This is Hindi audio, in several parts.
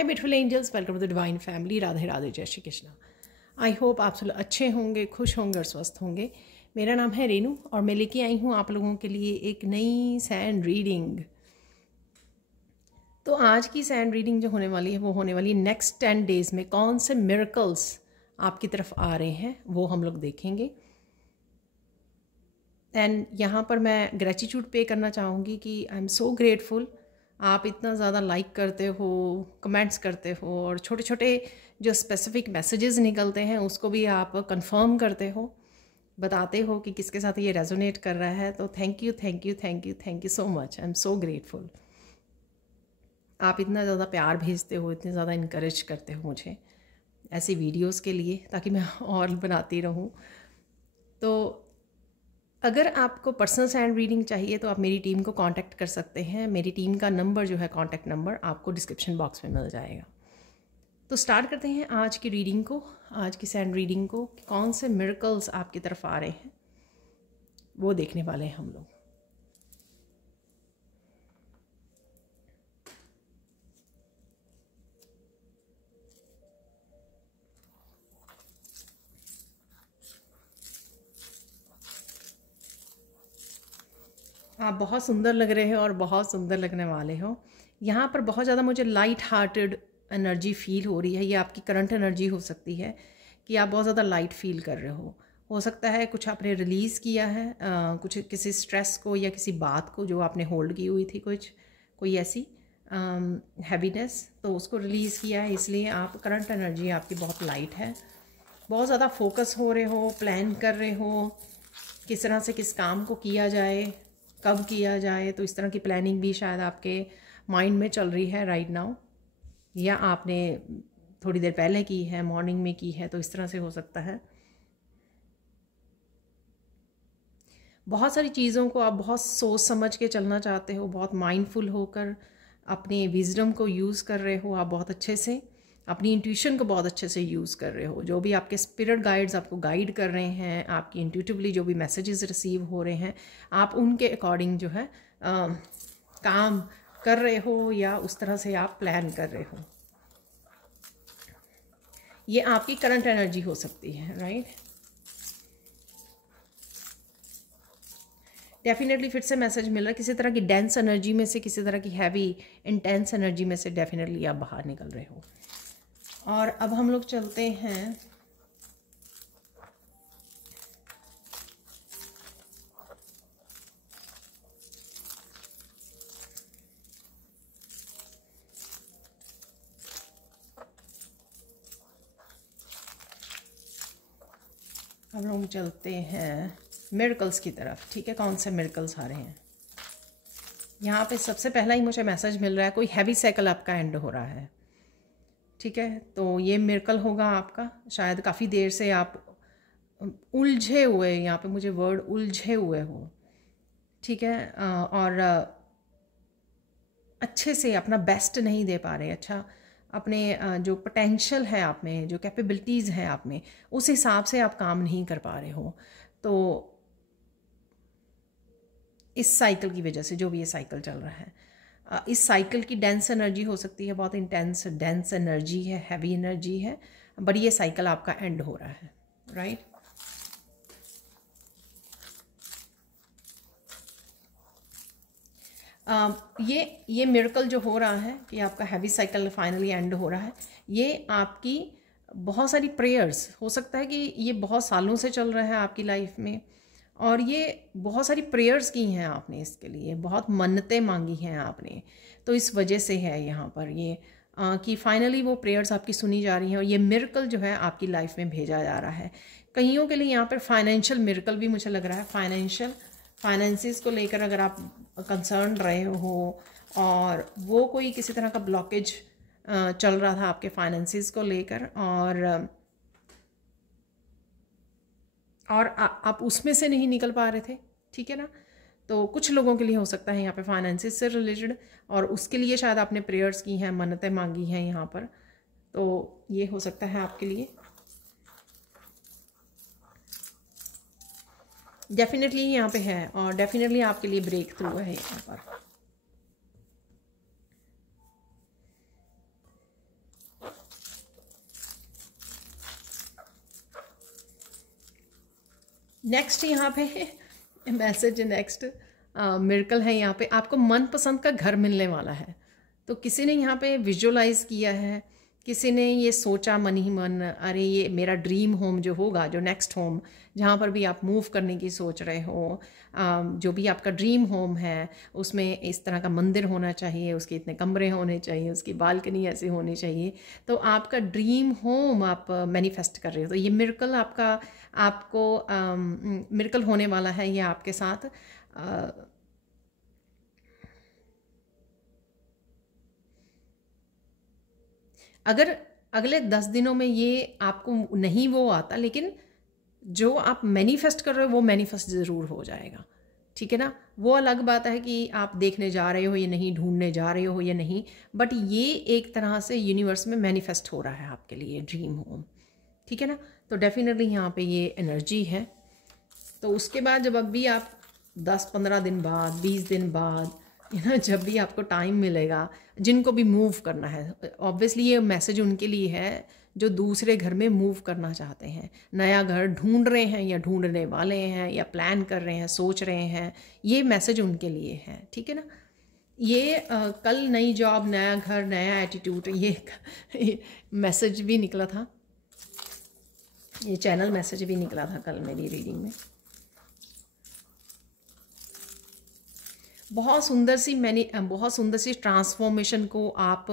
Hi beautiful angels, welcome to the divine family. Radhe Radhe, जय श्री कृष्णा। आई होप आप सब अच्छे होंगे, खुश होंगे और स्वस्थ होंगे। मेरा नाम है रेनू और मैं लेके आई हूँ आप लोगों के लिए एक नई सैंड रीडिंग। तो आज की सैंड रीडिंग जो होने वाली है वो होने वाली है नेक्स्ट 10 डेज़ में कौन से मिरेकल्स आपकी तरफ आ रहे हैं वो हम लोग देखेंगे। एंड यहाँ पर मैं ग्रेटिट्यूड पे करना चाहूँगी कि आई एम सो ग्रेटफुल। आप इतना ज़्यादा लाइक करते हो, कमेंट्स करते हो और छोटे छोटे जो स्पेसिफिक मैसेजेस निकलते हैं उसको भी आप कंफर्म करते हो, बताते हो कि किसके साथ ये रेजोनेट कर रहा है। तो thank you thank you thank you thank you so much. I am so grateful. आप इतना ज़्यादा प्यार भेजते हो, इतने ज़्यादा इनकरेज करते हो मुझे ऐसी वीडियोस के लिए, ताकि मैं और बनाती रहूँ। तो अगर आपको पर्सनल सैंड रीडिंग चाहिए तो आप मेरी टीम को कांटेक्ट कर सकते हैं। मेरी टीम का नंबर जो है, कांटेक्ट नंबर, आपको डिस्क्रिप्शन बॉक्स में मिल जाएगा। तो स्टार्ट करते हैं आज की रीडिंग को, आज की सैंड रीडिंग को। कौन से मिरेकल्स आपकी तरफ आ रहे हैं वो देखने वाले हैं हम लोग। आप बहुत सुंदर लग रहे हो और बहुत सुंदर लगने वाले हो। यहाँ पर बहुत ज़्यादा मुझे लाइट हार्टेड एनर्जी फील हो रही है। ये आपकी करंट एनर्जी हो सकती है कि आप बहुत ज़्यादा लाइट फील कर रहे हो सकता है कुछ आपने रिलीज़ किया है, कुछ किसी स्ट्रेस को या किसी बात को जो आपने होल्ड की हुई थी, कोई ऐसी हैवीनेस, तो उसको रिलीज़ किया है। इसलिए आप करंट एनर्जी आपकी बहुत लाइट है। बहुत ज़्यादा फोकस हो रहे हो, प्लान कर रहे हो किस तरह से किस काम को किया जाए, कब किया जाए। तो इस तरह की प्लानिंग भी शायद आपके माइंड में चल रही है राइट नाउ, या आपने थोड़ी देर पहले की है, मॉर्निंग में की है, तो इस तरह से हो सकता है। बहुत सारी चीज़ों को आप बहुत सोच समझ के चलना चाहते हो, बहुत माइंडफुल होकर अपने विजडम को यूज़ कर रहे हो। आप बहुत अच्छे से अपनी इंट्यूशन को बहुत अच्छे से यूज़ कर रहे हो। जो भी आपके स्पिरिट गाइड्स आपको गाइड कर रहे हैं, आपकी इंट्यूटिवली जो भी मैसेजेस रिसीव हो रहे हैं, आप उनके अकॉर्डिंग जो है काम कर रहे हो या उस तरह से आप प्लान कर रहे हो। ये आपकी करंट एनर्जी हो सकती है, राइट। डेफिनेटली फिर से मैसेज मिल रहा है किसी तरह की डेंस एनर्जी में से, किसी तरह की हैवी इंटेंस एनर्जी में से डेफिनेटली आप बाहर निकल रहे हो। और अब हम लोग चलते हैं मिरेकल्स की तरफ। ठीक है, कौन से मिरेकल्स आ रहे हैं। यहाँ पे सबसे पहला ही मुझे मैसेज मिल रहा है कोई हैवी साइकिल आपका एंड हो रहा है। ठीक है, तो ये मिरेकल होगा आपका। शायद काफ़ी देर से आप उलझे हुए, यहाँ पे मुझे वर्ड उलझे हुए हो। ठीक है, और अच्छे से अपना बेस्ट नहीं दे पा रहे। अच्छा, अपने जो पोटेंशियल है आप में, जो कैपेबिलिटीज़ हैं आप में, उस हिसाब से आप काम नहीं कर पा रहे हो। तो इस साइकिल की वजह से, जो भी ये साइकिल चल रहा है, इस साइकिल की डेंस एनर्जी हो सकती है, बहुत इंटेंस डेंस एनर्जी है, हैवी एनर्जी है, बट ये साइकिल आपका एंड हो रहा है, राइट। ये मिरेकल जो हो रहा है कि आपका हैवी साइकिल फाइनली एंड हो रहा है, ये आपकी बहुत सारी प्रेयर्स, हो सकता है कि ये बहुत सालों से चल रहा है आपकी लाइफ में, और ये बहुत सारी प्रेयर्स की हैं आपने, इसके लिए बहुत मन्नतें मांगी हैं आपने। तो इस वजह से है यहाँ पर ये कि फाइनली वो प्रेयर्स आपकी सुनी जा रही हैं और ये मिरेकल जो है आपकी लाइफ में भेजा जा रहा है। कईयों के लिए यहाँ पर फाइनेंशियल मिरेकल भी मुझे लग रहा है। फाइनेंसिस को लेकर अगर आप कंसर्न रहे हो और वो कोई किसी तरह का ब्लॉकेज चल रहा था आपके फाइनेंसिस को लेकर, और आप उसमें से नहीं निकल पा रहे थे, ठीक है ना। तो कुछ लोगों के लिए हो सकता है यहाँ पे फाइनेंसिस से रिलेटेड, और उसके लिए शायद आपने प्रेयर्स की हैं, मन्नतें मांगी हैं यहाँ पर। तो ये हो सकता है आपके लिए। डेफिनेटली यहाँ पे है, और डेफिनेटली आपके लिए ब्रेक थ्रू है यहाँ पर। नेक्स्ट यहाँ पे मैसेज, नेक्स्ट मिरेकल है यहाँ पे, आपको मनपसंद का घर मिलने वाला है। तो किसी ने यहाँ पे विजुअलाइज किया है, किसी ने ये सोचा मन ही मन, अरे ये मेरा ड्रीम होम जो होगा, जो नेक्स्ट होम जहाँ पर भी आप मूव करने की सोच रहे हो, जो भी आपका ड्रीम होम है, उसमें इस तरह का मंदिर होना चाहिए, उसके इतने कमरे होने चाहिए, उसकी बालकनी ऐसी होनी चाहिए। तो आपका ड्रीम होम आप मैनिफेस्ट कर रहे हो, तो ये मिरेकल आपको मिरेकल होने वाला है ये आपके साथ। अगर अगले 10 दिनों में ये आपको नहीं वो आता, लेकिन जो आप मैनिफेस्ट कर रहे हो वो मैनिफेस्ट ज़रूर हो जाएगा, ठीक है ना। वो अलग बात है कि आप देखने जा रहे हो या नहीं, ढूंढने जा रहे हो या नहीं, बट ये एक तरह से यूनिवर्स में मैनिफेस्ट हो रहा है आपके लिए ड्रीम होम, ठीक है ना। तो डेफिनेटली यहाँ पे ये एनर्जी है। तो उसके बाद जब अभी आप 10-15 दिन बाद, 20 दिन बाद, जब भी आपको टाइम मिलेगा, जिनको भी मूव करना है, ऑब्वियसली ये मैसेज उनके लिए है जो दूसरे घर में मूव करना चाहते हैं, नया घर ढूंढ रहे हैं या ढूंढने वाले हैं या प्लान कर रहे हैं, सोच रहे हैं, ये मैसेज उनके लिए है, ठीक है ना। ये कल नई जॉब, नया घर, नया एटीट्यूड, ये मैसेज भी निकला था, ये चैनल मैसेज भी निकला था कल मेरी रीडिंग में। बहुत सुंदर सी ट्रांसफॉर्मेशन को आप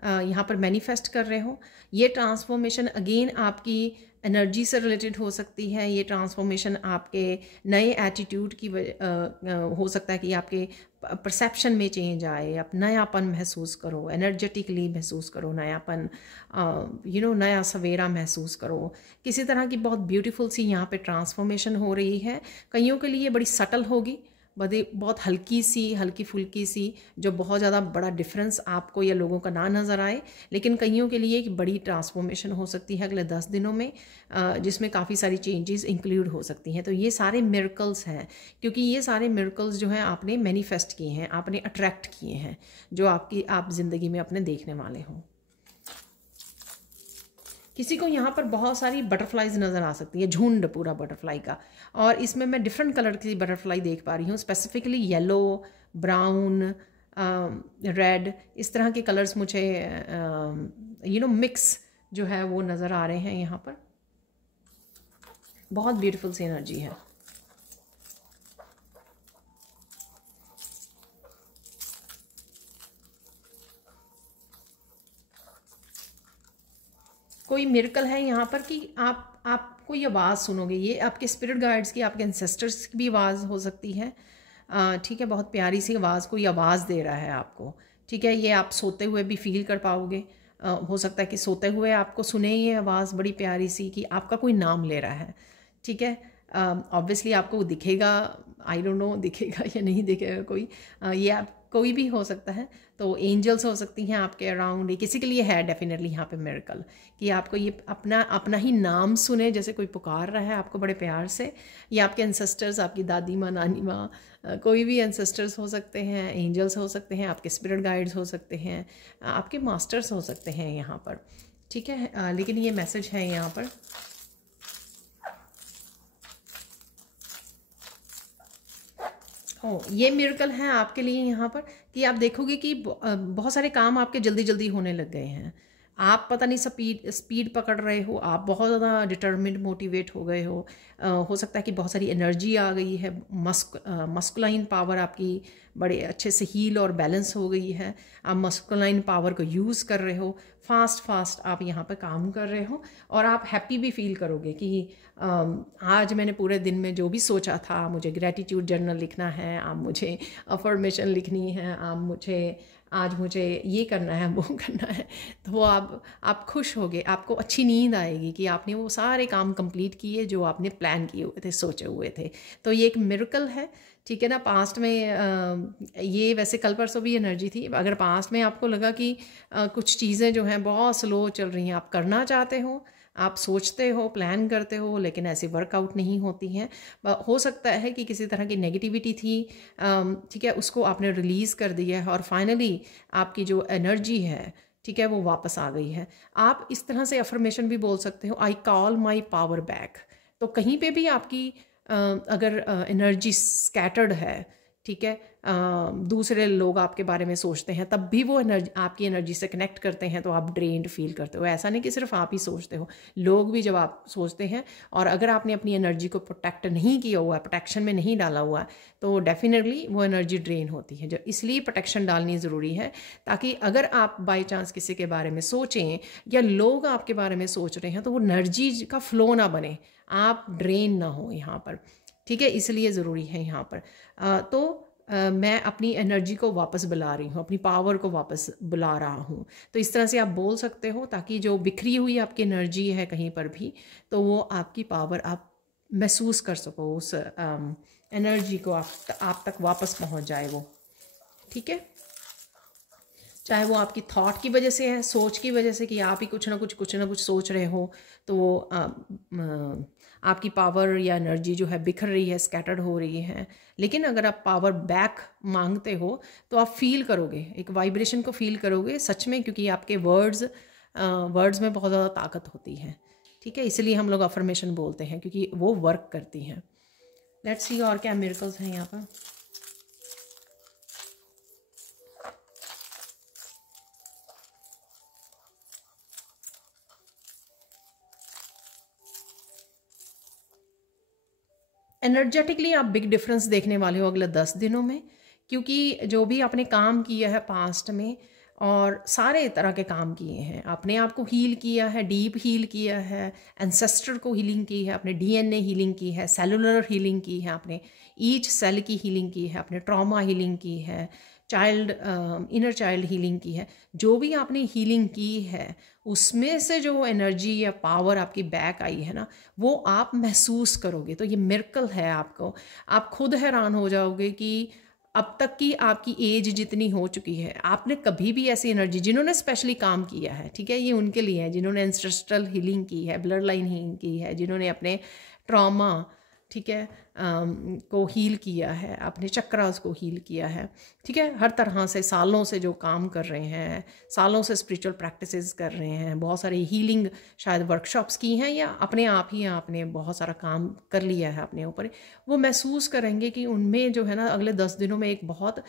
यहाँ पर मैनिफेस्ट कर रहे हो। ये ट्रांसफॉर्मेशन अगेन आपकी एनर्जी से रिलेटेड हो सकती है। ये ट्रांसफॉर्मेशन आपके नए एटीट्यूड की हो सकता है कि आपके परसेप्शन में चेंज आए, आप नयापन महसूस करो, एनर्जेटिकली महसूस करो नयापन, नया सवेरा महसूस करो। किसी तरह की बहुत ब्यूटीफुल सी यहाँ पे ट्रांसफॉर्मेशन हो रही है। कईयों के लिए बड़ी सटल होगी, बहुत हल्की फुल्की सी, जो बहुत ज़्यादा बड़ा डिफरेंस आपको या लोगों का ना नज़र आए, लेकिन कईयों के लिए एक बड़ी ट्रांसफॉर्मेशन हो सकती है अगले 10 दिनों में, जिसमें काफ़ी सारी चेंजेस इंक्लूड हो सकती हैं। तो ये सारे मिरेकल्स हैं, क्योंकि ये सारे मिरेकल्स जो हैं आपने मैनिफेस्ट किए हैं, आपने अट्रैक्ट किए हैं, जो आप ज़िंदगी में अपने देखने वाले हों। किसी को यहाँ पर बहुत सारी बटरफ्लाइज नज़र आ सकती है, झुंड पूरा बटरफ्लाई का, और इसमें मैं डिफरेंट कलर की बटरफ्लाई देख पा रही हूँ, स्पेसिफिकली येलो, ब्राउन, रेड, इस तरह के कलर्स मुझे मिक्स जो है वो नज़र आ रहे हैं यहाँ पर। बहुत ब्यूटीफुल सी एनर्जी है। कोई मिरेकल है यहाँ पर कि आप कोई आवाज़ सुनोगे, ये आपके स्पिरिट गाइड्स की, आपके एंसेस्टर्स की भी आवाज़ हो सकती है, ठीक है। बहुत प्यारी सी आवाज़, कोई आवाज़ दे रहा है आपको, ठीक है। ये आप सोते हुए भी फील कर पाओगे, हो सकता है कि सोते हुए आपको सुने ये आवाज़ बड़ी प्यारी सी कि आपका कोई नाम ले रहा है, ठीक है। ऑब्वियसली आपको दिखेगा, आई डोंट नो दिखेगा या नहीं दिखेगा कोई, ये आप कोई भी हो सकता है। तो एंजल्स हो सकती हैं आपके अराउंड, ये किसी के लिए है डेफिनेटली यहाँ पे मिरेकल कि आपको ये अपना ही नाम सुने, जैसे कोई पुकार रहा है आपको बड़े प्यार से, या आपके एंसेस्टर्स, आपकी दादी माँ, नानी माँ, कोई भी एंसेस्टर्स हो सकते हैं, एंजल्स हो सकते हैं, आपके स्पिरिट गाइड्स हो सकते हैं, आपके मास्टर्स हो सकते हैं यहाँ पर, ठीक है। लेकिन ये मैसेज है यहाँ पर। ये मिरेकल है आपके लिए यहाँ पर कि आप देखोगे कि बहुत सारे काम आपके जल्दी जल्दी होने लग गए हैं। आप पता नहीं स्पीड पकड़ रहे हो, आप बहुत ज़्यादा डिटर्मिन्ड, मोटिवेट हो सकता है कि बहुत सारी एनर्जी आ गई है, मस्कुलाइन पावर आपकी बड़े अच्छे से हील और बैलेंस हो गई है। आप मस्कुलाइन पावर को यूज़ कर रहे हो, फास्ट आप यहाँ पर काम कर रहे हो, और आप हैप्पी भी फील करोगे कि आज मैंने पूरे दिन में जो भी सोचा था, मुझे ग्रैटिट्यूड जर्नल लिखना है, आप मुझे अफर्मेशन लिखनी है, आज मुझे ये करना है, वो करना है, तो आप खुश होगे, आपको अच्छी नींद आएगी कि आपने वो सारे काम कंप्लीट किए जो आपने प्लान किए हुए थे, सोचे हुए थे। तो ये एक मिरेकल है, ठीक है ना। पास्ट में ये वैसे कल परसों भी एनर्जी थी। अगर पास्ट में आपको लगा कि कुछ चीज़ें जो हैं बहुत स्लो चल रही हैं, आप करना चाहते हो, आप सोचते हो, प्लान करते हो, लेकिन ऐसे वर्कआउट नहीं होती हैं, हो सकता है कि किसी तरह की नेगेटिविटी थी, ठीक है, उसको आपने रिलीज़ कर दिया है और फाइनली आपकी जो एनर्जी है, ठीक है, वो वापस आ गई है। आप इस तरह से अफर्मेशन भी बोल सकते हो, I call my power back. तो कहीं पे भी आपकी अगर एनर्जी स्कैटर्ड है, ठीक है, दूसरे लोग आपके बारे में सोचते हैं, तब भी वो एनर्जी आपकी एनर्जी से कनेक्ट करते हैं, तो आप ड्रेन्ड फील करते हो। ऐसा नहीं कि सिर्फ आप ही सोचते हो, लोग भी जब आप सोचते हैं, और अगर आपने अपनी एनर्जी को प्रोटेक्ट नहीं किया हुआ है, प्रोटेक्शन में नहीं डाला हुआ है, तो डेफिनेटली वो एनर्जी ड्रेन होती है। जो इसलिए प्रोटेक्शन डालनी ज़रूरी है, ताकि अगर आप बाई चांस किसी के बारे में सोचें या लोग आपके बारे में सोच रहे हैं, तो वो एनर्जी का फ्लो ना बने, आप ड्रेन ना हो यहाँ पर, ठीक है। इसलिए ज़रूरी है यहाँ पर। मैं अपनी एनर्जी को वापस बुला रही हूँ, अपनी पावर को वापस बुला रहा हूँ। तो इस तरह से आप बोल सकते हो, ताकि जो बिखरी हुई आपकी एनर्जी है कहीं पर भी, तो वो आपकी पावर आप महसूस कर सको, उस एनर्जी को आप तक वापस पहुँच जाए वो, ठीक है। चाहे वो आपकी थॉट की वजह से है, सोच की वजह से कि आप ही कुछ ना कुछ सोच रहे हो, तो वो आपकी पावर या एनर्जी जो है बिखर रही है, स्कैटर्ड हो रही है। लेकिन अगर आप पावर बैक मांगते हो, तो आप फील करोगे, एक वाइब्रेशन को फील करोगे सच में, क्योंकि आपके वर्ड्स में बहुत ज़्यादा ताकत होती है, ठीक है। इसलिए हम लोग अफर्मेशन बोलते हैं, क्योंकि वो वर्क करती हैं। लेट्स सी और क्या मिरेकल्स हैं यहाँ पर। एनर्जेटिकली आप बिग डिफरेंस देखने वाले हो अगले 10 दिनों में, क्योंकि जो भी आपने काम किया है पास्ट में, और सारे तरह के काम किए हैं, अपने आप को हील किया है, डीप हील किया है, एंसेस्टर को हीलिंग की है, अपने डीएनए हीलिंग की है, सेलुलर हीलिंग की है, आपने ईच सेल की हीलिंग की है, अपने ट्रॉमा हीलिंग की है, इनर चाइल्ड हीलिंग की है। जो भी आपने हीलिंग की है, उसमें से जो एनर्जी या पावर आपकी बैक आई है ना, वो आप महसूस करोगे। तो ये मिरेकल है आपको, आप खुद हैरान हो जाओगे कि अब तक की आपकी एज जितनी हो चुकी है, आपने कभी भी ऐसी एनर्जी, जिन्होंने स्पेशली काम किया है, ठीक है, ये उनके लिए है, जिन्होंने एंसेस्ट्रल हीलिंग की है, ब्लड लाइन हीलिंग की है, जिन्होंने अपने ट्रॉमा, ठीक है, को हील किया है, अपने चक्रास को हील किया है, ठीक है। हर तरह से सालों से जो काम कर रहे हैं, सालों से स्पिरिचुअल प्रैक्टिसेस कर रहे हैं, बहुत सारी हीलिंग शायद वर्कशॉप्स की हैं, या अपने आप ही आपने बहुत सारा काम कर लिया है अपने ऊपर, वो महसूस करेंगे कि उनमें जो है ना, अगले 10 दिनों में एक बहुत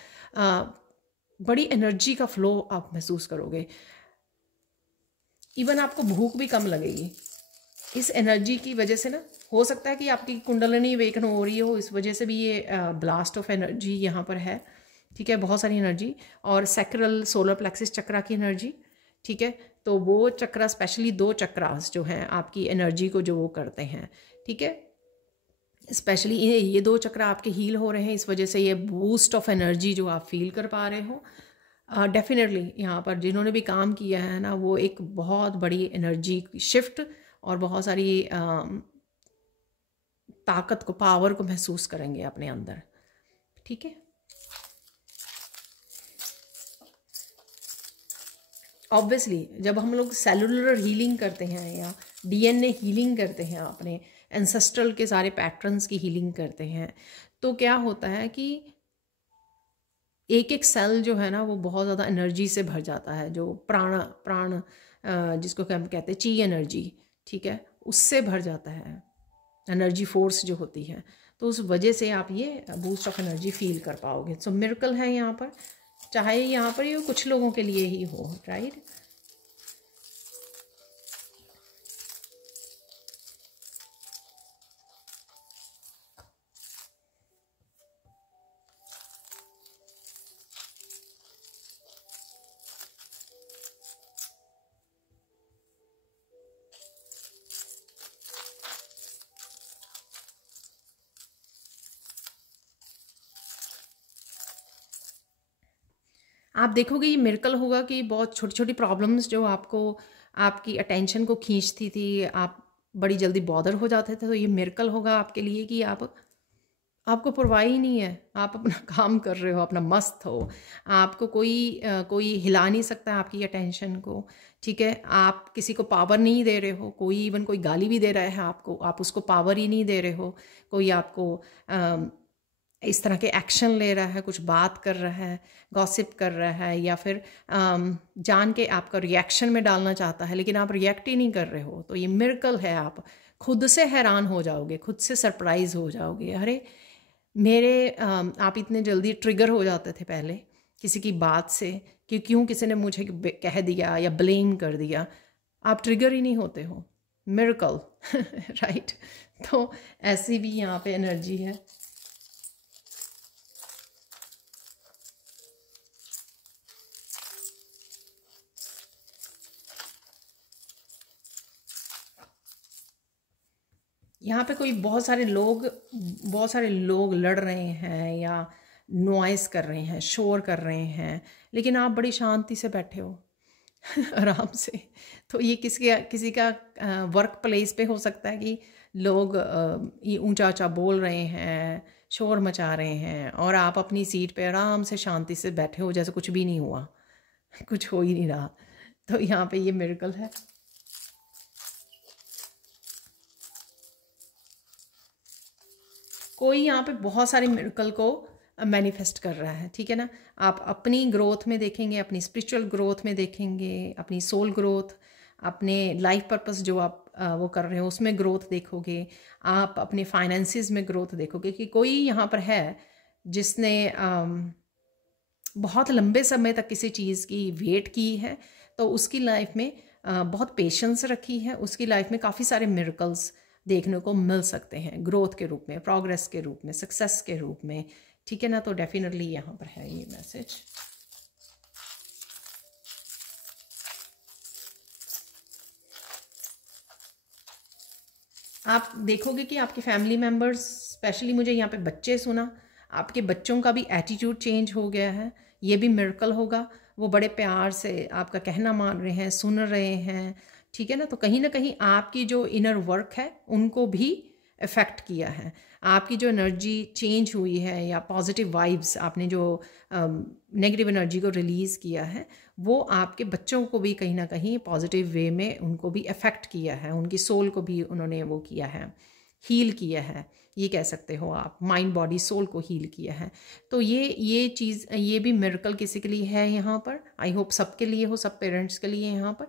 बड़ी एनर्जी का फ्लो आप महसूस करोगे। इवन आपको भूख भी कम लगेगी इस एनर्जी की वजह से ना। हो सकता है कि आपकी कुंडलिनी वेकन हो रही हो, इस वजह से भी ये ब्लास्ट ऑफ एनर्जी यहाँ पर है, ठीक है, बहुत सारी एनर्जी। और सैक्रल सोलर प्लेक्सिस चक्रा की एनर्जी, ठीक है। तो वो चक्रा, स्पेशली 2 चक्रास जो हैं आपकी एनर्जी को जो वो करते हैं, ठीक है, स्पेशली ये 2 चक्रा आपके हील हो रहे हैं, इस वजह से ये बूस्ट ऑफ एनर्जी जो आप फील कर पा रहे हो। डेफिनेटली यहाँ पर जिन्होंने भी काम किया है ना, वो एक बहुत बड़ी एनर्जी शिफ्ट और बहुत सारी ताकत को, पावर को महसूस करेंगे अपने अंदर, ठीक है। ऑब्वियसली जब हम लोग सेलुलर हीलिंग करते हैं या डीएनए हीलिंग करते हैं, अपने एंसेस्ट्रल के सारे पैटर्न्स की हीलिंग करते हैं, तो क्या होता है कि एक एक सेल जो है ना, वो बहुत ज़्यादा एनर्जी से भर जाता है, जो प्राण जिसको हम कहते हैं ची एनर्जी, ठीक है, उससे भर जाता है, एनर्जी फोर्स जो होती है। तो उस वजह से आप ये बूस्ट ऑफ एनर्जी फील कर पाओगे। सो मिरेकल है यहाँ पर, चाहे यहाँ पर ये कुछ लोगों के लिए ही हो, राइट। आप देखोगे ये मिरेकल होगा कि बहुत छोटी छोटी प्रॉब्लम्स जो आपको, आपकी अटेंशन को खींचती थी, आप बड़ी जल्दी बॉदर हो जाते थे, तो ये मिरेकल होगा आपके लिए कि आपको परवाह ही नहीं है, आप अपना काम कर रहे हो, अपना मस्त हो, आपको कोई हिला नहीं सकता आपकी अटेंशन को, ठीक है। आप किसी को पावर नहीं दे रहे हो, इवन कोई गाली भी दे रहा है आपको, आप उसको पावर ही नहीं दे रहे हो। कोई आपको इस तरह के एक्शन ले रहा है, कुछ बात कर रहा है, गॉसिप कर रहा है, या फिर जान के आपका रिएक्शन में डालना चाहता है, लेकिन आप रिएक्ट ही नहीं कर रहे हो, तो ये मिरेकल है। आप खुद से हैरान हो जाओगे, खुद से सरप्राइज़ हो जाओगे। अरे आप इतने जल्दी ट्रिगर हो जाते थे पहले किसी की बात से कि क्यों किसी ने मुझे कह दिया या ब्लेम कर दिया, आप ट्रिगर ही नहीं होते हो। Miracle right. तो ऐसी भी यहाँ पे एनर्जी है। यहाँ पे कोई बहुत सारे लोग लड़ रहे हैं या नॉइस कर रहे हैं, शोर कर रहे हैं, लेकिन आप बड़ी शांति से बैठे हो आराम से। तो ये किसी का वर्क प्लेस पे हो सकता है कि लोग ये ऊंचा ऊंचा बोल रहे हैं, शोर मचा रहे हैं, और आप अपनी सीट पे आराम से शांति से बैठे हो जैसे कुछ भी नहीं हुआ, कुछ हो ही नहीं रहा। तो यहाँ पे ये मिरेकल है। कोई यहाँ पे बहुत सारे मिरेकल को मैनिफेस्ट कर रहा है, ठीक है ना। आप अपनी ग्रोथ में देखेंगे, अपनी स्पिरिचुअल ग्रोथ में देखेंगे, अपनी सोल ग्रोथ, अपने लाइफ पर्पस जो आप वो कर रहे हो उसमें ग्रोथ देखोगे, आप अपने फाइनेंसिस में ग्रोथ देखोगे कि कोई यहाँ पर है जिसने बहुत लंबे समय तक किसी चीज़ की वेट की है, तो उसकी लाइफ में बहुत पेशेंस रखी है, उसकी लाइफ में काफ़ी सारे मिरेकल्स देखने को मिल सकते हैं, ग्रोथ के रूप में, प्रोग्रेस के रूप में, सक्सेस के रूप में, ठीक है ना। तो डेफिनेटली यहाँ पर है ये मैसेज। आप देखोगे कि आपके फैमिली मेम्बर्स, स्पेशली मुझे यहाँ पे बच्चे सुना, आपके बच्चों का भी एटीट्यूड चेंज हो गया है, ये भी मिरेकल होगा। वो बड़े प्यार से आपका कहना मान रहे हैं, सुन रहे हैं, ठीक है ना। तो कहीं ना कहीं आपकी जो इनर वर्क है उनको भी इफ़ेक्ट किया है, आपकी जो एनर्जी चेंज हुई है या पॉजिटिव वाइब्स, आपने जो नेगेटिव एनर्जी को रिलीज़ किया है, वो आपके बच्चों को भी कहीं ना कहीं पॉजिटिव वे में उनको भी अफेक्ट किया है, उनकी सोल को भी उन्होंने वो किया है, हील किया है, ये कह सकते हो आप, माइंड बॉडी सोल को हील किया है। तो ये चीज़, ये भी मिरेकल किसी के लिए है यहाँ पर। आई होप सबके लिए हो, सब पेरेंट्स के लिए यहाँ पर।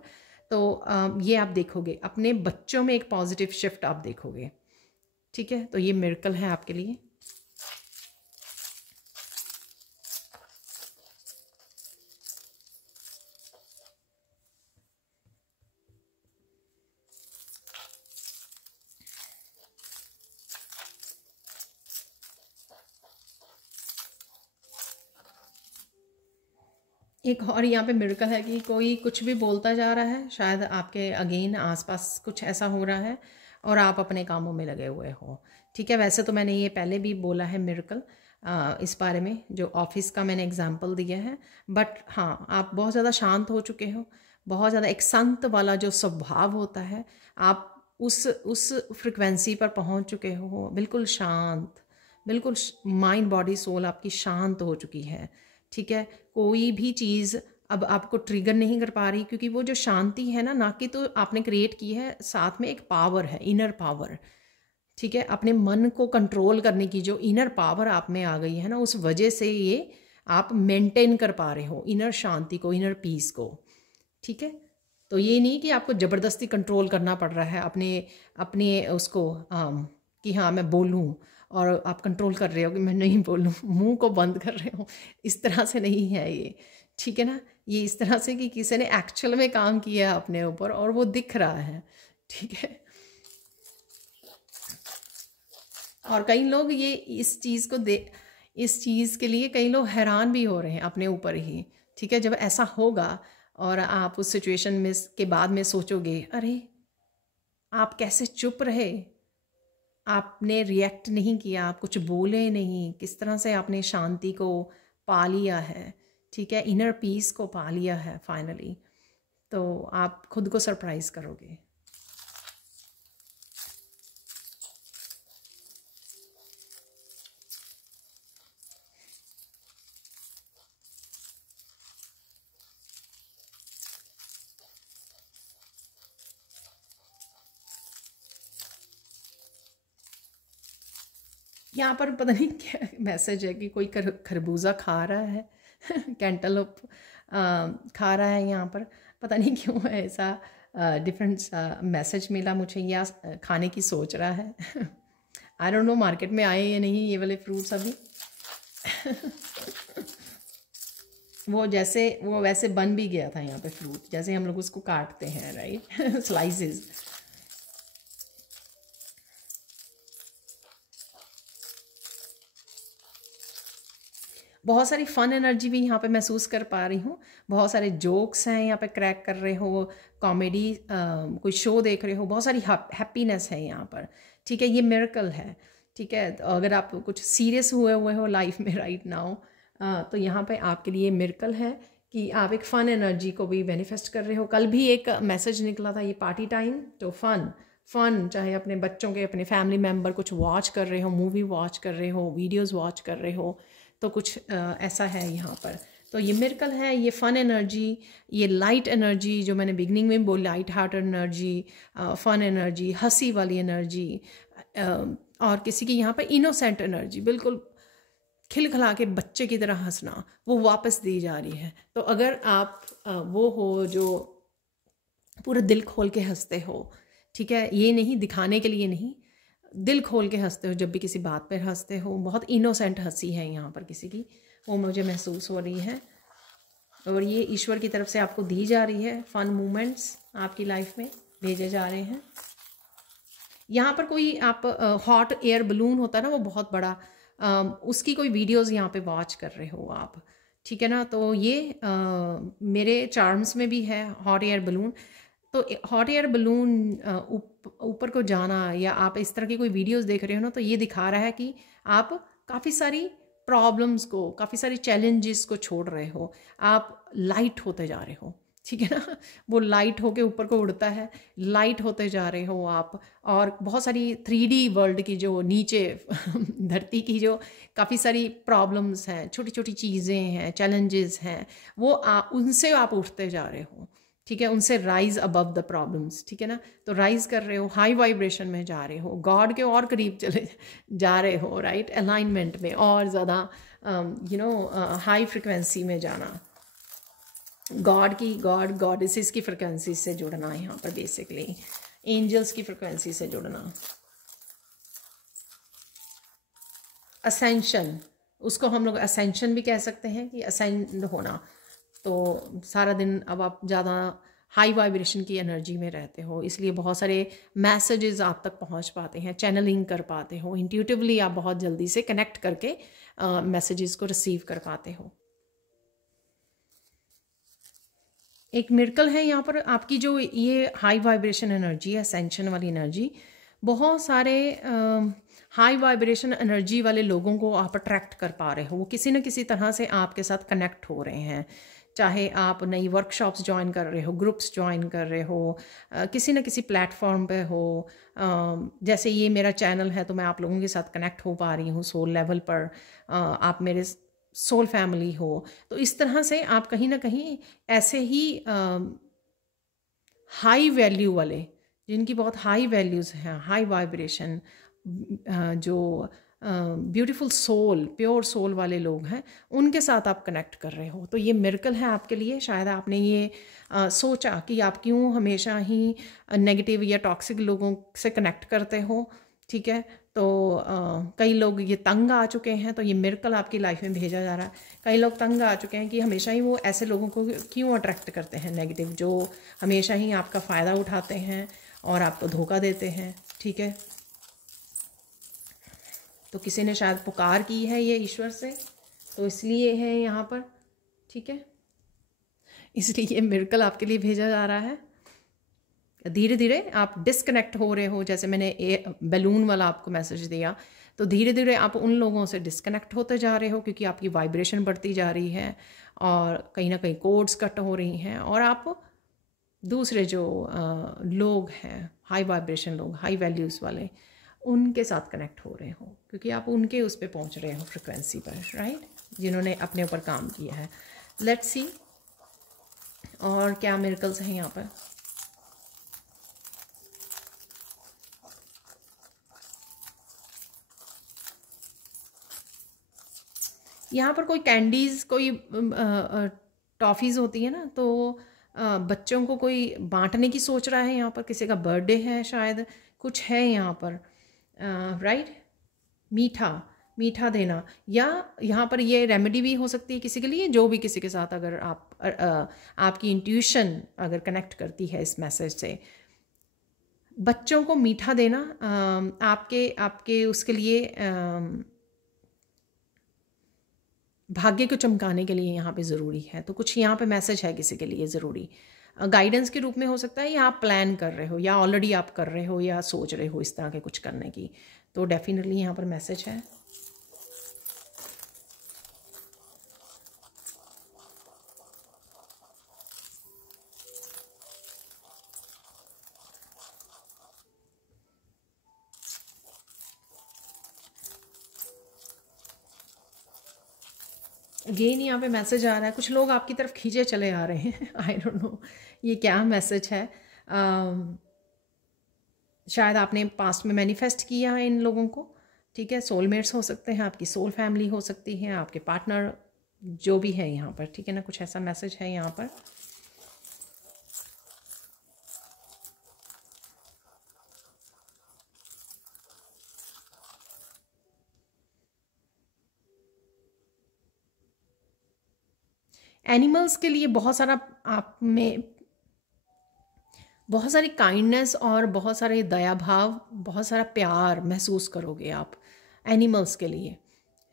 तो ये आप देखोगे, अपने बच्चों में एक पॉजिटिव शिफ्ट आप देखोगे, ठीक है। तो ये मिरेकल है आपके लिए। एक और यहाँ पे मिरेकल है कि कोई कुछ भी बोलता जा रहा है, शायद आपके अगेन आसपास कुछ ऐसा हो रहा है और आप अपने कामों में लगे हुए हो, ठीक है। वैसे तो मैंने ये पहले भी बोला है मिरेकल इस बारे में, जो ऑफिस का मैंने एग्जांपल दिया है, बट हाँ, आप बहुत ज़्यादा शांत हो चुके हो, बहुत ज़्यादा एक संत वाला जो स्वभाव होता है, आप उस फ्रिक्वेंसी पर पहुँच चुके हो, बिल्कुल शांत, बिल्कुल माइंड बॉडी सोल आपकी शांत हो चुकी है, ठीक है। कोई भी चीज़ अब आपको ट्रिगर नहीं कर पा रही, क्योंकि वो जो शांति है ना कि तो आपने क्रिएट की है, साथ में एक पावर है, इनर पावर, ठीक है। अपने मन को कंट्रोल करने की जो इनर पावर आप में आ गई है ना, उस वजह से ये आप मेंटेन कर पा रहे हो इनर शांति को, इनर पीस को, ठीक है। तो ये नहीं कि आपको ज़बरदस्ती कंट्रोल करना पड़ रहा है अपने अपने उसको, कि हाँ मैं बोलूँ, और आप कंट्रोल कर रहे हो कि मैं नहीं बोलूँ, मुंह को बंद कर रहे हो, इस तरह से नहीं है ये, ठीक है ना। ये इस तरह से कि किसी ने एक्चुअल में काम किया है अपने ऊपर और वो दिख रहा है, ठीक है। और कई लोग ये इस चीज़ के लिए कई लोग हैरान भी हो रहे हैं अपने ऊपर ही, ठीक है। जब ऐसा होगा और आप उस सिचुएशन में के बाद में सोचोगे, अरे आप कैसे चुप रहे, आपने रिएक्ट नहीं किया, आप कुछ बोले नहीं, किस तरह से आपने शांति को पा लिया है, ठीक है, इनर पीस को पा लिया है फाइनली। तो आप खुद को सरप्राइज़ करोगे। यहाँ पर पता नहीं क्या मैसेज है कि कोई खरबूजा खा रहा है कैंटलोप खा रहा है यहाँ पर, पता नहीं क्यों ऐसा डिफरेंट मैसेज मिला मुझे, या खाने की सोच रहा है। आई डोंट नो मार्केट में आए या नहीं ये वाले फ्रूट्स अभी। वो वैसे बन भी गया था यहाँ पे फ्रूट, जैसे हम लोग उसको काटते हैं, राइट, स्लाइसेस। बहुत सारी फ़न एनर्जी भी यहाँ पे महसूस कर पा रही हूँ। बहुत सारे जोक्स हैं यहाँ पे, क्रैक कर रहे हो, कॉमेडी कोई शो देख रहे हो, बहुत सारी हैप्पीनेस है यहाँ पर, ठीक है। ये मिरेकल है, ठीक है। तो अगर आप कुछ सीरियस हुए हो लाइफ में राइट नाउ, तो यहाँ पे आपके लिए मिरेकल है कि आप एक फ़न एनर्जी को भी मैनिफेस्ट कर रहे हो। कल भी एक मैसेज निकला था, ये पार्टी टाइम, तो फ़न चाहे अपने बच्चों के, अपने फैमिली मेम्बर कुछ वॉच कर रहे हो, मूवी वॉच कर रहे हो, वीडियोज़ वॉच कर रहे हो, तो कुछ ऐसा है यहाँ पर। तो ये मिरेकल है, ये फ़न एनर्जी, ये लाइट एनर्जी जो मैंने बिगनिंग में बोली, लाइट हार्ट एनर्जी, फ़न एनर्जी, हंसी वाली एनर्जी, और किसी की यहाँ पर इनोसेंट एनर्जी, बिल्कुल खिलखिला के बच्चे की तरह हंसना, वो वापस दी जा रही है। तो अगर आप वो हो जो पूरा दिल खोल के हंसते हो, ठीक है, ये नहीं दिखाने के लिए नहीं, दिल खोल के हंसते हो, जब भी किसी बात पर हंसते हो, बहुत इनोसेंट हंसी है यहाँ पर किसी की, वो मुझे महसूस हो रही है। और ये ईश्वर की तरफ से आपको दी जा रही है, फन मोमेंट्स आपकी लाइफ में भेजे जा रहे हैं। यहाँ पर कोई आप हॉट एयर बलून होता है ना, वो बहुत बड़ा, उसकी कोई वीडियोस यहाँ पे वॉच कर रहे हो आप, ठीक है ना। तो ये मेरे चार्म्स में भी है हॉट एयर बलून। तो हॉट एयर बलून ऊपर को जाना, या आप इस तरह की कोई वीडियोस देख रहे हो ना, तो ये दिखा रहा है कि आप काफ़ी सारी प्रॉब्लम्स को, काफ़ी सारी चैलेंजेस को छोड़ रहे हो, आप लाइट होते जा रहे हो, ठीक है ना। वो लाइट होके ऊपर को उड़ता है, लाइट होते जा रहे हो आप। और बहुत सारी 3D वर्ल्ड की जो नीचे धरती की जो काफ़ी सारी प्रॉब्लम्स हैं, छोटी छोटी चीज़ें हैं, चैलेंजेस हैं, वो उनसे आप उठते जा रहे हो, ठीक है, उनसे राइज अबव द प्रॉब्लम्स, ठीक है ना। तो राइज कर रहे हो, हाई वाइब्रेशन में जा रहे हो, गॉड के और करीब चले जा रहे हो, राइट, अलाइनमेंट में और ज़्यादा हाई फ्रिक्वेंसी में जाना, गॉडेसेस की फ्रिक्वेंसी से जुड़ना है यहाँ पर, बेसिकली एंजल्स की फ्रिक्वेंसी से जुड़ना, असेंशन, उसको हम लोग असेंशन भी कह सकते हैं कि असेंड होना। तो सारा दिन अब आप ज़्यादा हाई वाइब्रेशन की एनर्जी में रहते हो, इसलिए बहुत सारे मैसेजेस आप तक पहुंच पाते हैं, चैनलिंग कर पाते हो, इंट्यूटिवली आप बहुत जल्दी से कनेक्ट करके मैसेजेस को रिसीव कर पाते हो। एक मिरेकल है यहाँ पर, आपकी जो ये हाई वाइब्रेशन एनर्जी है, असेंशन वाली एनर्जी, बहुत सारे हाई वाइब्रेशन एनर्जी वाले लोगों को आप अट्रैक्ट कर पा रहे हो, वो किसी न किसी तरह से आपके साथ कनेक्ट हो रहे हैं। चाहे आप नई वर्कशॉप्स ज्वाइन कर रहे हो, ग्रुप्स ज्वाइन कर रहे हो, किसी न किसी प्लेटफॉर्म पे हो, जैसे ये मेरा चैनल है तो मैं आप लोगों के साथ कनेक्ट हो पा रही हूँ सोल लेवल पर, आप मेरे सोल फैमिली हो। तो इस तरह से आप कहीं ना कहीं ऐसे ही हाई वैल्यू वाले, जिनकी बहुत हाई वैल्यूज़ हैं, हाई वाइब्रेशन, जो ब्यूटीफुल सोल, प्योर सोल वाले लोग हैं, उनके साथ आप कनेक्ट कर रहे हो। तो ये मिरेकल है आपके लिए। शायद आपने ये सोचा कि आप क्यों हमेशा ही नेगेटिव या टॉक्सिक लोगों से कनेक्ट करते हो, ठीक है। तो कई लोग ये तंग आ चुके हैं, तो ये मिरेकल आपकी लाइफ में भेजा जा रहा है। कई लोग तंग आ चुके हैं कि हमेशा ही वो ऐसे लोगों को क्यों अट्रैक्ट करते हैं नेगेटिव, जो हमेशा ही आपका फ़ायदा उठाते हैं और आपको धोखा देते हैं, ठीक है। तो किसी ने शायद पुकार की है ये ईश्वर से, तो इसलिए है यहाँ पर, ठीक है। इसलिए ये मिरेकल आपके लिए भेजा जा रहा है। धीरे धीरे आप डिस्कनेक्ट हो रहे हो, जैसे मैंने बैलून वाला आपको मैसेज दिया, तो धीरे धीरे आप उन लोगों से डिस्कनेक्ट होते जा रहे हो, क्योंकि आपकी वाइब्रेशन बढ़ती जा रही है और कहीं ना कहीं कोड्स कट हो रही हैं, और आप दूसरे जो लोग हैं, हाई वाइब्रेशन लोग, हाई वैल्यूज़ वाले, उनके साथ कनेक्ट हो रहे हो, क्योंकि आप उनके उस पर पहुँच रहे हो फ्रिक्वेंसी पर, राइट, जिन्होंने अपने ऊपर काम किया है। लेट्स सी और क्या मिरेकल्स हैं यहाँ पर। यहाँ पर कोई कैंडीज़, कोई टॉफ़ीज़ होती है ना, तो बच्चों को कोई बांटने की सोच रहा है, यहाँ पर किसी का बर्थडे है, शायद कुछ है यहाँ पर, राइट। मीठा मीठा देना, या यहाँ पर ये रेमेडी भी हो सकती है किसी के लिए, जो भी किसी के साथ अगर आपकी इंट्यूशन अगर कनेक्ट करती है इस मैसेज से। बच्चों को मीठा देना आपके आपके उसके लिए भाग्य को चमकाने के लिए यहाँ पे ज़रूरी है। तो कुछ यहाँ पे मैसेज है किसी के लिए ज़रूरी, गाइडेंस के रूप में हो सकता है, या आप प्लान कर रहे हो, या ऑलरेडी आप कर रहे हो, या सोच रहे हो इस तरह के कुछ करने की। तो डेफिनेटली यहाँ पर मैसेज है। अगेन यहाँ पे मैसेज आ रहा है, कुछ लोग आपकी तरफ खींचे चले आ रहे हैं। आई डोंट नो ये क्या मैसेज है। शायद आपने पास्ट में मैनिफेस्ट किया है इन लोगों को, ठीक है। सोलमेट्स हो सकते हैं, आपकी सोल फैमिली हो सकती है, आपके पार्टनर जो भी है यहाँ पर, ठीक है ना। कुछ ऐसा मैसेज है यहाँ पर। एनिमल्स के लिए बहुत सारा, आप में बहुत सारी काइंडनेस और बहुत सारे दया भाव, बहुत सारा प्यार महसूस करोगे आप एनिमल्स के लिए,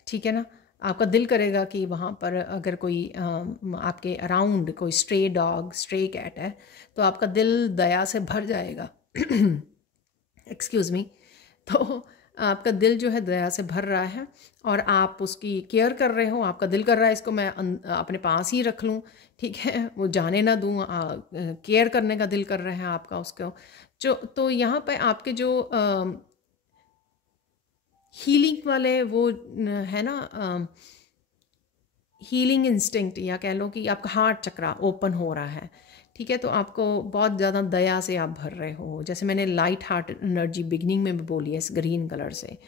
ठीक है ना। आपका दिल करेगा कि वहाँ पर अगर कोई आपके अराउंड कोई स्ट्रे डॉग, स्ट्रे कैट है, तो आपका दिल दया से भर जाएगा। Excuse me. तो आपका दिल जो है दया से भर रहा है और आप उसकी केयर कर रहे हो। आपका दिल कर रहा है इसको मैं अपने पास ही रख लूँ, ठीक है, वो जाने ना दूँ। केयर करने का दिल कर रहा है आपका उसको। जो तो यहाँ पे आपके जो हीलिंग वाले वो है ना, हीलिंग इंस्टिंक्ट, या कह लो कि आपका हार्ट चक्रा ओपन हो रहा है, ठीक है। तो आपको बहुत ज़्यादा दया से आप भर रहे हो, जैसे मैंने लाइट हार्ट एनर्जी बिगनिंग में भी बोली है इस ग्रीन कलर से,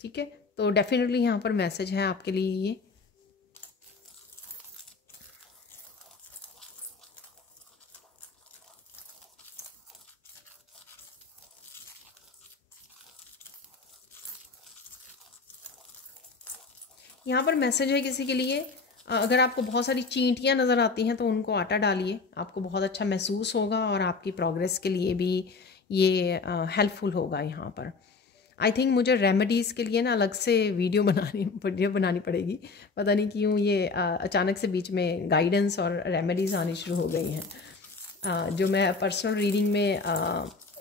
ठीक है। तो डेफिनेटली यहाँ पर मैसेज है आपके लिए ये। यहाँ पर मैसेज है किसी के लिए, अगर आपको बहुत सारी चींटियाँ नज़र आती हैं तो उनको आटा डालिए, आपको बहुत अच्छा महसूस होगा और आपकी प्रोग्रेस के लिए भी ये हेल्पफुल होगा। यहाँ पर आई थिंक मुझे रेमेडीज़ के लिए ना अलग से वीडियो बनानी पड़ेगी। पता नहीं क्यों ये अचानक से बीच में गाइडेंस और रेमेडीज़ आनी शुरू हो गई हैं, जो मैं पर्सनल रीडिंग में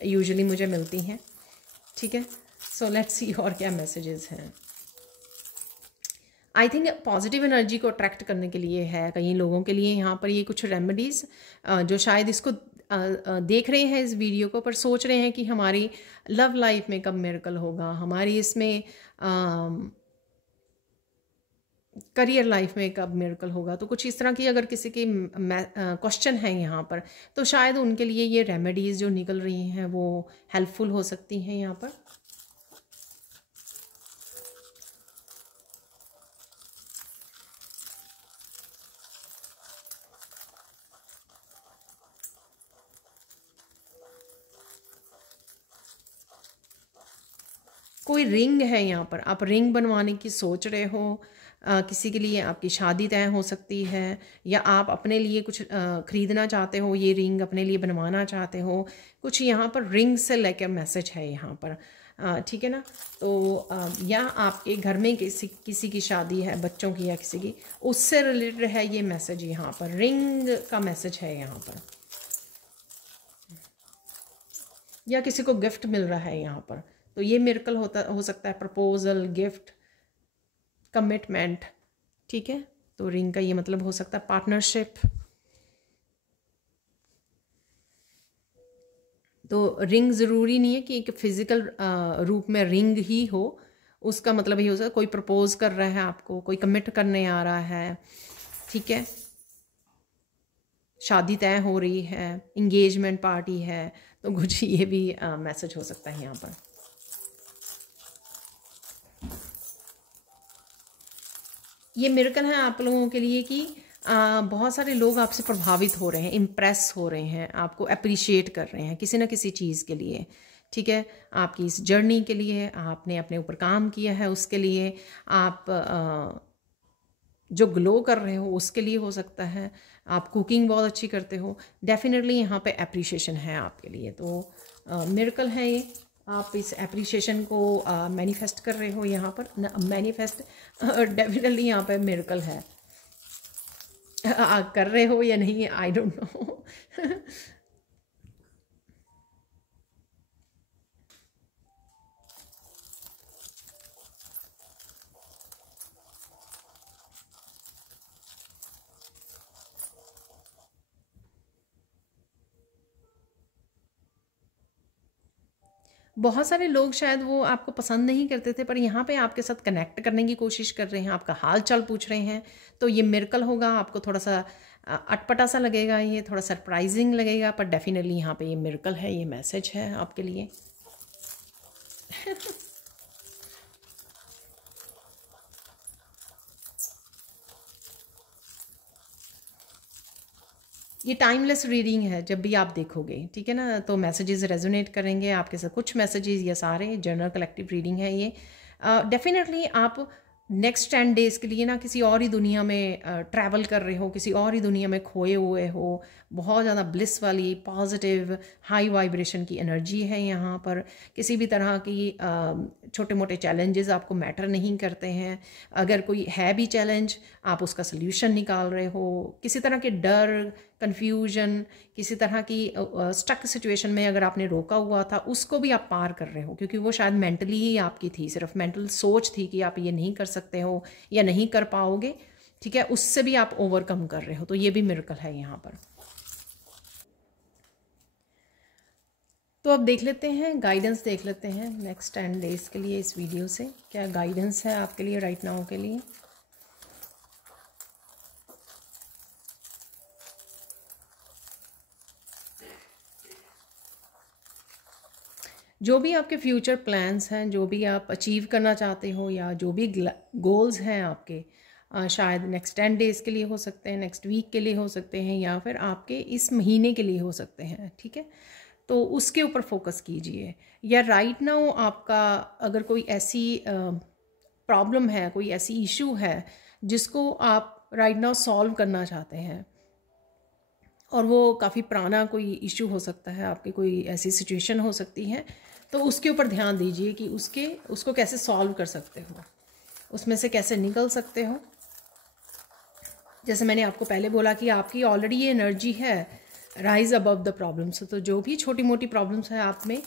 यूजुअली मुझे मिलती हैं, ठीक है। सो लेट्स सी और क्या मैसेजेस हैं। आई थिंक पॉजिटिव एनर्जी को अट्रैक्ट करने के लिए है कई लोगों के लिए यहाँ पर ये कुछ रेमेडीज़, जो शायद इसको देख रहे हैं इस वीडियो को, पर सोच रहे हैं कि हमारी लव लाइफ में कब मिरेकल होगा, हमारी इसमें करियर लाइफ में कब मिरेकल होगा। तो कुछ इस तरह की अगर किसी की क्वेश्चन है यहाँ पर, तो शायद उनके लिए ये रेमेडीज़ जो निकल रही हैं वो हेल्पफुल हो सकती हैं यहाँ पर। कोई रिंग है यहाँ पर, आप रिंग बनवाने की सोच रहे हो, किसी के लिए आपकी शादी तय हो सकती है, या आप अपने लिए कुछ ख़रीदना चाहते हो, ये रिंग अपने लिए बनवाना चाहते हो। कुछ यहाँ पर रिंग से लेकर मैसेज है यहाँ पर, ठीक है ना। तो या आपके घर में किसी की शादी है, बच्चों की या किसी की, उससे रिलेटेड है ये मैसेज। यहाँ पर रिंग का मैसेज है यहाँ पर, या किसी को गिफ्ट मिल रहा है यहाँ पर। तो ये मिरेकल हो सकता है, प्रपोजल, गिफ्ट, कमिटमेंट, ठीक है। तो रिंग का ये मतलब हो सकता है पार्टनरशिप। तो रिंग ज़रूरी नहीं है कि एक फिज़िकल रूप में रिंग ही हो, उसका मतलब ये हो सकता है कोई प्रपोज कर रहा है आपको, कोई कमिट करने आ रहा है, ठीक है, शादी तय हो रही है, इंगेजमेंट पार्टी है। तो कुछ ये भी मैसेज हो सकता है यहाँ पर। ये मिरेकल है आप लोगों के लिए कि बहुत सारे लोग आपसे प्रभावित हो रहे हैं, इम्प्रेस हो रहे हैं, आपको अप्रिशिएट कर रहे हैं किसी ना किसी चीज़ के लिए, ठीक है। आपकी इस जर्नी के लिए, आपने अपने ऊपर काम किया है उसके लिए, आप जो ग्लो कर रहे हो उसके लिए हो सकता है, आप कुकिंग बहुत अच्छी करते हो, डेफिनेटली यहाँ पे अप्रिशिएशन है आपके लिए। तो मिरेकल है ये, आप इस अप्रिशिएशन को मैनिफेस्ट कर रहे हो यहाँ पर, मैनिफेस्ट डेफिनेटली यहाँ पे मिरेकल है। कर रहे हो या नहीं, आई डोंट नो। बहुत सारे लोग शायद वो आपको पसंद नहीं करते थे, पर यहाँ पे आपके साथ कनेक्ट करने की कोशिश कर रहे हैं, आपका हाल चाल पूछ रहे हैं, तो ये मिरेकल होगा। आपको थोड़ा सा अटपटा सा लगेगा, ये थोड़ा सरप्राइजिंग लगेगा, पर डेफिनेटली यहाँ पे ये मिरेकल है, ये मैसेज है आपके लिए। ये टाइमलेस रीडिंग है, जब भी आप देखोगे, ठीक है ना, तो मैसेजेस रेजोनेट करेंगे आपके साथ। कुछ मैसेजेस, ये सारे जनरल कलेक्टिव रीडिंग है ये। डेफिनेटली आप नेक्स्ट 10 डेज़ के लिए ना किसी और ही दुनिया में ट्रैवल कर रहे हो, किसी और ही दुनिया में खोए हुए हो। बहुत ज़्यादा ब्लिस वाली, पॉजिटिव, हाई वाइब्रेशन की एनर्जी है यहाँ पर। किसी भी तरह की छोटे मोटे चैलेंजेस आपको मैटर नहीं करते हैं। अगर कोई है भी चैलेंज, आप उसका सल्यूशन निकाल रहे हो। किसी तरह के डर, कन्फ्यूजन, किसी तरह की स्टक सिचुएशन में अगर आपने रोका हुआ था, उसको भी आप पार कर रहे हो, क्योंकि वो शायद मेंटली ही आपकी थी, सिर्फ मेंटल सोच थी कि आप ये नहीं कर सकते हो या नहीं कर पाओगे, ठीक है। उससे भी आप ओवरकम कर रहे हो, तो ये भी मिरेकल है यहाँ पर। तो अब देख लेते हैं, गाइडेंस देख लेते हैं नेक्स्ट 10 डेज़ के लिए। इस वीडियो से क्या गाइडेंस है आपके लिए राइट नाउ के लिए। जो भी आपके फ्यूचर प्लान्स हैं, जो भी आप अचीव करना चाहते हो, या जो भी गोल्स हैं आपके, शायद नेक्स्ट 10 डेज़ के लिए हो सकते हैं, नेक्स्ट वीक के लिए हो सकते हैं, या फिर आपके इस महीने के लिए हो सकते हैं, ठीक है। तो उसके ऊपर फोकस कीजिए। या राइट नाउ आपका अगर कोई ऐसी प्रॉब्लम है, कोई ऐसी इशू है जिसको आप राइट नाउ सॉल्व करना चाहते हैं, और वो काफ़ी पुराना कोई इशू हो सकता है, आपकी कोई ऐसी सिचुएशन हो सकती है, तो उसके ऊपर ध्यान दीजिए कि उसको कैसे सॉल्व कर सकते हो, उसमें से कैसे निकल सकते हो। जैसे मैंने आपको पहले बोला कि आपकी ऑलरेडी ये एनर्जी है, राइज अबव द प्रॉब्लम्स। तो जो भी छोटी मोटी प्रॉब्लम्स हैं आप में,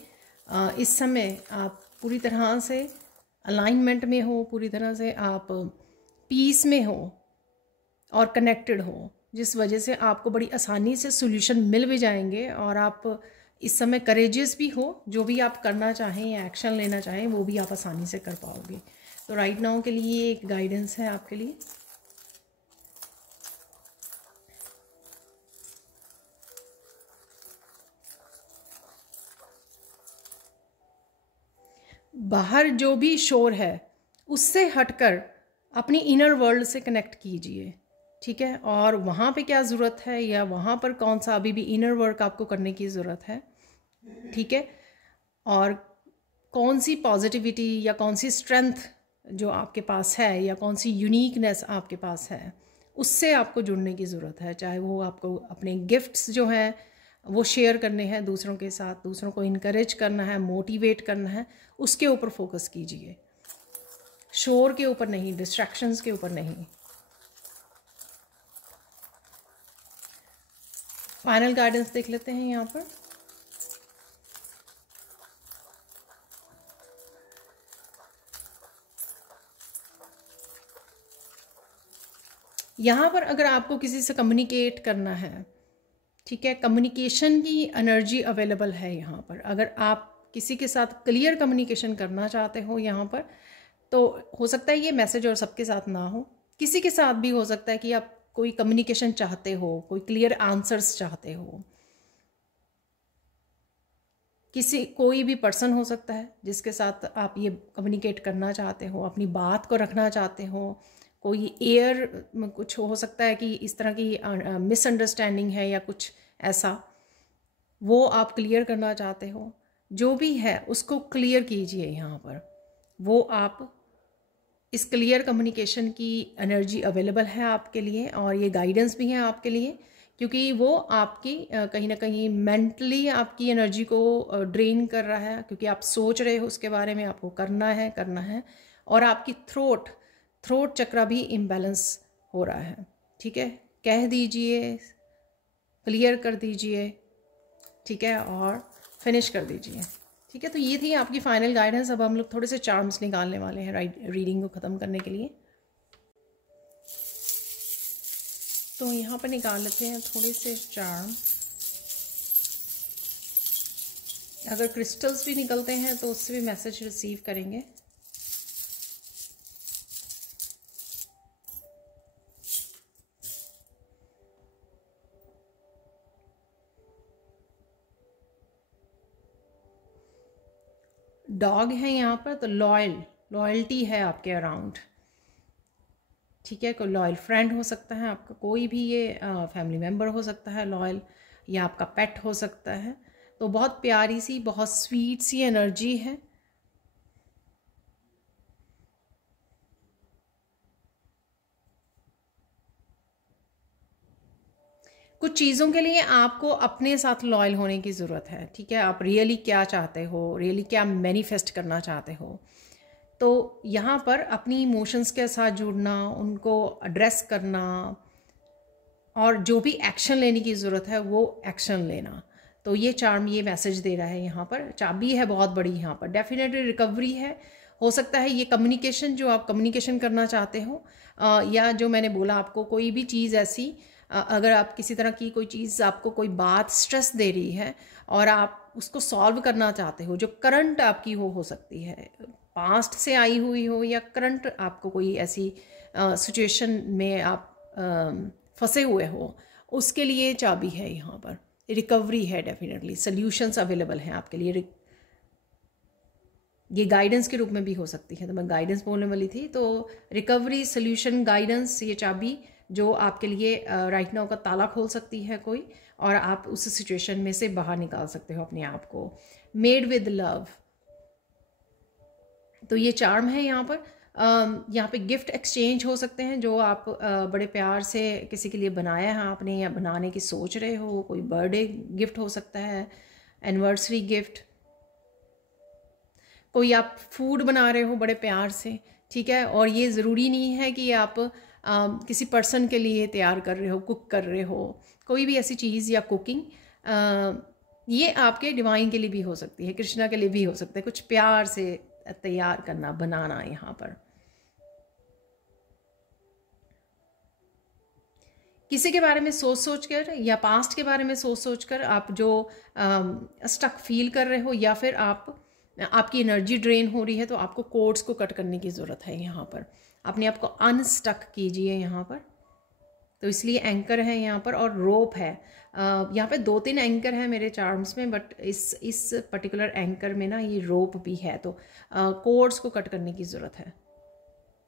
इस समय आप पूरी तरह से अलाइनमेंट में हो, पूरी तरह से आप पीस में हो और कनेक्टेड हो, जिस वजह से आपको बड़ी आसानी से सॉल्यूशन मिल भी जाएंगे, और आप इस समय करेजियस भी हो। जो भी आप करना चाहें या एक्शन लेना चाहें, वो भी आप आसानी से कर पाओगे। तो राइट नाउ के लिए एक गाइडेंस है आपके लिए। बाहर जो भी शोर है उससे हटकर अपनी इनर वर्ल्ड से कनेक्ट कीजिए, ठीक है। और वहाँ पे क्या ज़रूरत है, या वहाँ पर कौन सा अभी भी इनर वर्क आपको करने की ज़रूरत है, ठीक है। और कौन सी पॉजिटिविटी या कौन सी स्ट्रेंथ जो आपके पास है, या कौन सी यूनिकनेस आपके पास है, उससे आपको जुड़ने की ज़रूरत है। चाहे वो आपको अपने गिफ्ट्स जो हैं वो शेयर करने हैं दूसरों के साथ, दूसरों को इनकरेज करना है, मोटिवेट करना है, उसके ऊपर फोकस कीजिए, शोर के ऊपर नहीं, डिस्ट्रैक्शंस के ऊपर नहीं। फाइनल गाइडेंस देख लेते हैं यहाँ पर। यहाँ पर अगर आपको किसी से कम्युनिकेट करना है, ठीक है, कम्युनिकेशन की एनर्जी अवेलेबल है यहाँ पर। अगर आप किसी के साथ क्लियर कम्युनिकेशन करना चाहते हो यहाँ पर, तो हो सकता है ये मैसेज और सबके साथ ना हो, किसी के साथ भी हो सकता है कि आप कोई कम्युनिकेशन चाहते हो, कोई क्लियर आंसर्स चाहते हो। कोई भी पर्सन हो सकता है जिसके साथ आप ये कम्युनिकेट करना चाहते हो, अपनी बात को रखना चाहते हो, कोई एयर कुछ हो सकता है कि इस तरह की मिसअंडरस्टैंडिंग है या कुछ ऐसा, वो आप क्लियर करना चाहते हो, जो भी है उसको क्लियर कीजिए यहाँ पर। वो आप इस क्लियर कम्युनिकेशन की एनर्जी अवेलेबल है आपके लिए, और ये गाइडेंस भी है आपके लिए, क्योंकि वो आपकी कहीं ना कहीं मेंटली आपकी एनर्जी को ड्रेन कर रहा है, क्योंकि आप सोच रहे हो उसके बारे में, आपको करना है। और आपकी थ्रोट चक्र भी इम्बैलेंस हो रहा है। ठीक है, कह दीजिए, क्लियर कर दीजिए, ठीक है, और फिनिश कर दीजिए। ठीक है, तो ये थी आपकी फाइनल गाइडेंस। अब हम लोग थोड़े से चार्म्स निकालने वाले हैं रीडिंग को ख़त्म करने के लिए। तो यहाँ पर निकाल लेते हैं थोड़े से चार्म। अगर क्रिस्टल्स भी निकलते हैं तो उससे भी मैसेज रिसीव करेंगे। डॉग है यहाँ पर, तो लॉयल्टी है आपके अराउंड। ठीक है, कोई लॉयल फ्रेंड हो सकता है आपका, कोई भी ये फैमिली मेम्बर हो सकता है लॉयल, या आपका पेट हो सकता है। तो बहुत प्यारी सी, बहुत स्वीट सी एनर्जी है। कुछ चीज़ों के लिए आपको अपने साथ लॉयल होने की ज़रूरत है। ठीक है, आप रियली क्या चाहते हो, रियली क्या मैनिफेस्ट करना चाहते हो, तो यहाँ पर अपनी इमोशंस के साथ जुड़ना, उनको एड्रेस करना, और जो भी एक्शन लेने की ज़रूरत है वो एक्शन लेना। तो ये चार्म ये मैसेज दे रहा है यहाँ पर। चाबी है बहुत बड़ी यहाँ पर, डेफिनेटली रिकवरी है। हो सकता है ये कम्युनिकेशन, जो आप कम्युनिकेशन करना चाहते हो, या जो मैंने बोला आपको, कोई भी चीज़ ऐसी, अगर आप किसी तरह की कोई चीज़, आपको कोई बात स्ट्रेस दे रही है और आप उसको सॉल्व करना चाहते हो, जो करंट आपकी हो सकती है, पास्ट से आई हुई हो, या करंट आपको कोई ऐसी सिचुएशन में आप फंसे हुए हो, उसके लिए चाबी है यहाँ पर। रिकवरी है, डेफिनेटली सॉल्यूशंस अवेलेबल हैं आपके लिए। ये गाइडेंस के रूप में भी हो सकती है, तो मैं गाइडेंस बोलने वाली थी। तो रिकवरी, सॉल्यूशन, गाइडेंस, ये चाबी जो आपके लिए राइट नाउ का ताला खोल सकती है कोई, और आप उस सिचुएशन में से बाहर निकाल सकते हो अपने आप को। मेड विद लव, तो ये चार्म है यहाँ पर। यहाँ पे गिफ्ट एक्सचेंज हो सकते हैं, जो आप बड़े प्यार से किसी के लिए बनाया है आपने, या बनाने की सोच रहे हो। कोई बर्थडे गिफ्ट हो सकता है, एनिवर्सरी गिफ्ट, कोई आप फूड बना रहे हो बड़े प्यार से। ठीक है, और ये ज़रूरी नहीं है कि आप किसी पर्सन के लिए तैयार कर रहे हो, कुक कर रहे हो, कोई भी ऐसी चीज़ या कुकिंग, ये आपके डिवाइन के लिए भी हो सकती है, कृष्णा के लिए भी हो सकता है। कुछ प्यार से तैयार करना, बनाना यहाँ पर। किसी के बारे में सोच कर, या पास्ट के बारे में सोच कर आप जो स्टक फील कर रहे हो, या फिर आपकी एनर्जी ड्रेन हो रही है, तो आपको कोड्स को कट करने की ज़रूरत है यहाँ पर। अपने आप को अनस्टक कीजिए यहाँ पर। तो इसलिए एंकर है यहाँ पर, और रोप है। यहाँ पे 2-3 एंकर है मेरे चार्म्स में, बट इस पर्टिकुलर एंकर में ना ये रोप भी है। तो कोड्स को कट करने की ज़रूरत है।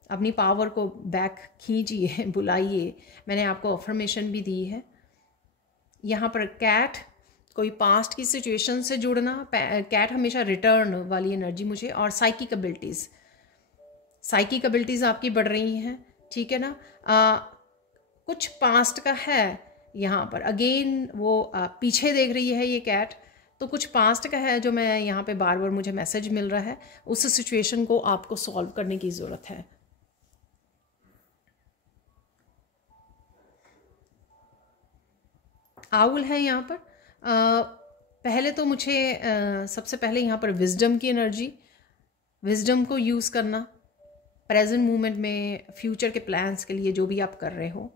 अपनी पावर को बैक खींचिए, बुलाइए। मैंने आपको अफर्मेशन भी दी है। यहाँ पर कैट, कोई पास्ट की सिचुएशन से जुड़ना, कैट हमेशा रिटर्न वाली एनर्जी मुझे, और साइकिक एबिलिटीज़ आपकी बढ़ रही हैं। ठीक है ना, कुछ पास्ट का है यहाँ पर। अगेन वो पीछे देख रही है ये कैट, तो कुछ पास्ट का है जो मैं यहाँ पे बार बार मुझे मैसेज मिल रहा है। उस सिचुएशन को आपको सॉल्व करने की ज़रूरत है। आउल है यहाँ पर। पहले तो मुझे सबसे पहले यहाँ पर विजडम की एनर्जी, विजडम को यूज़ करना प्रेजेंट मोमेंट में, फ्यूचर के प्लान्स के लिए, जो भी आप कर रहे हो।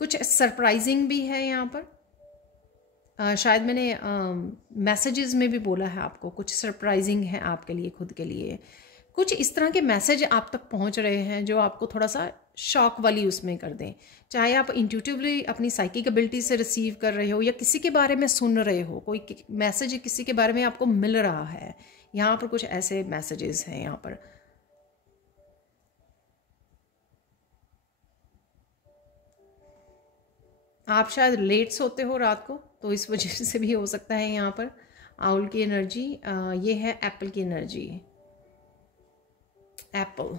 कुछ सरप्राइजिंग भी है यहाँ पर। शायद मैंने मैसेजेस में भी बोला है आपको, कुछ सरप्राइजिंग है आपके लिए, खुद के लिए। कुछ इस तरह के मैसेज आप तक पहुंच रहे हैं जो आपको थोड़ा सा शॉक वाली उसमें कर दें। चाहे आप इंट्यूटिवली अपनी साइकिक एबिलिटी से रिसीव कर रहे हो, या किसी के बारे में सुन रहे हो, कोई मैसेज किसी के बारे में आपको मिल रहा है। यहाँ पर कुछ ऐसे मैसेजेस हैं यहाँ पर। आप शायद लेट सोते हो रात को, तो इस वजह से भी हो सकता है। यहाँ पर आउल की एनर्जी, ये है एप्पल की एनर्जी, एप्पल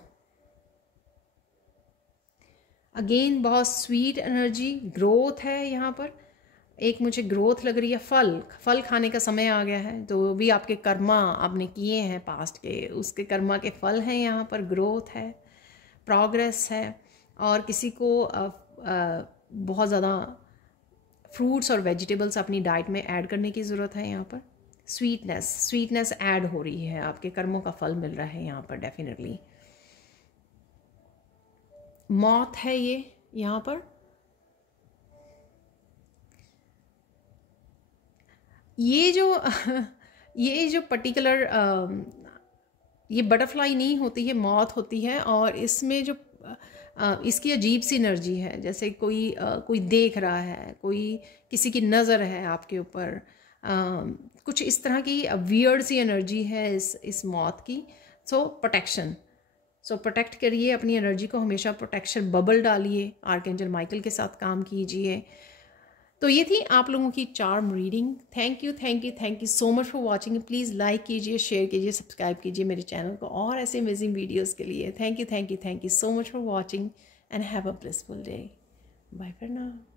अगेन बहुत स्वीट एनर्जी, ग्रोथ है यहाँ पर। एक मुझे ग्रोथ लग रही है, फल खाने का समय आ गया है। जो भी आपके कर्मा आपने किए हैं पास्ट के, उसके कर्मा के फल हैं यहाँ पर। ग्रोथ है, प्रोग्रेस है, और किसी को बहुत ज़्यादा फ्रूट्स और वेजिटेबल्स अपनी डाइट में ऐड करने की ज़रूरत है। यहाँ पर स्वीटनेस ऐड हो रही है, आपके कर्मों का फल मिल रहा है यहाँ पर डेफिनेटली। मौत है ये यहाँ पर। ये जो पर्टिकुलर ये बटरफ्लाई नहीं होती है, मौत होती है। और इसमें जो इसकी अजीब सी एनर्जी है, जैसे कोई देख रहा है, किसी की नज़र है आपके ऊपर, कुछ इस तरह की वियर्ड सी एनर्जी है इस मौत की। सो प्रोटेक्ट करिए अपनी एनर्जी को हमेशा। प्रोटेक्शन बबल डालिए, आर्कएंजल माइकल के साथ काम कीजिए। तो ये थी आप लोगों की charm reading. Thank you so much for watching. Please like कीजिए, शेयर कीजिए, सब्सक्राइब कीजिए मेरे चैनल को और ऐसे अमेजिंग वीडियोस के लिए। Thank you so much for watching and have a blissful day. Bye for now.